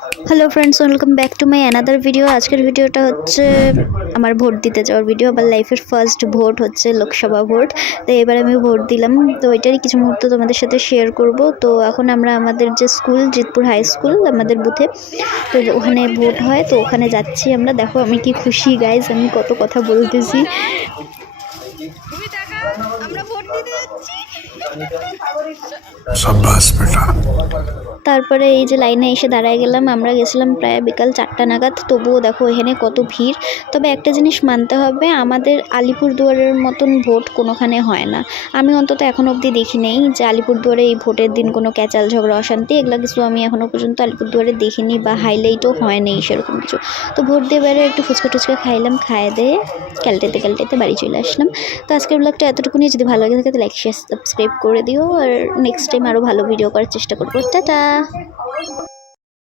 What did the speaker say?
Hello friends, welcome back to my another video. আজকের ভিডিওটা হচ্ছে আমার ভোট দিতে যাওয়ার ভিডিও। আমার লাইফের ফার্স্ট ভোট হচ্ছে লোকসভা ভোট। তো এবার আমি ভোট দিলাম, তো এটারই কিছু মুহূর্ত তোমাদের সাথে শেয়ার করব। তো এখন আমরা আমাদের যে স্কুল, জিতপুর হাই স্কুল, আমাদের বুথে, তো ওখানে ভোট হয়, তো ওখানে যাচ্ছি আমরা। দেখো আমি কি খুশি গাইজ, আমি কত কথা বলতেছি। আমরা ভোট দিতে যাচ্ছি। তারপরে এই যে লাইনে এসে দাঁড়ায় গেলাম। আমরা গেছিলাম প্রায় বিকাল 4টা নাগাদ। তবুও দেখো এখানে কত ভিড়। তবে একটা জিনিস মানতে হবে, আমাদের আলিপুরদুয়ারের মতন ভোট কোনোখানে হয় না। আমি অন্তত এখনও অবধি দেখি নেই যে আলিপুরদুয়ারে এই ভোটের দিন কোনো ক্যাচাল ঝগড়া অশান্তি এগুলো কিছু আমি এখনও পর্যন্ত আলিপুরদুয়ারে দেখিনি, বা হাইলাইটও হয় নেই সেরকম কিছু। তো ভোট দিয়ে বেড়ে একটু ফুচকা টুচকা খাইলাম, খাইয়ে দিয়ে ক্যালটেতে বাড়ি চলে আসলাম। তো আজকের ব্লগটা এতটুকুনি। যদি ভালো লাগে থাকে লাইক শেয়ার সাবস্ক্রাইব করে দিও, আর নেক্সট টাইম আরও ভালো ভিডিও করার চেষ্টা করবো। টাটা।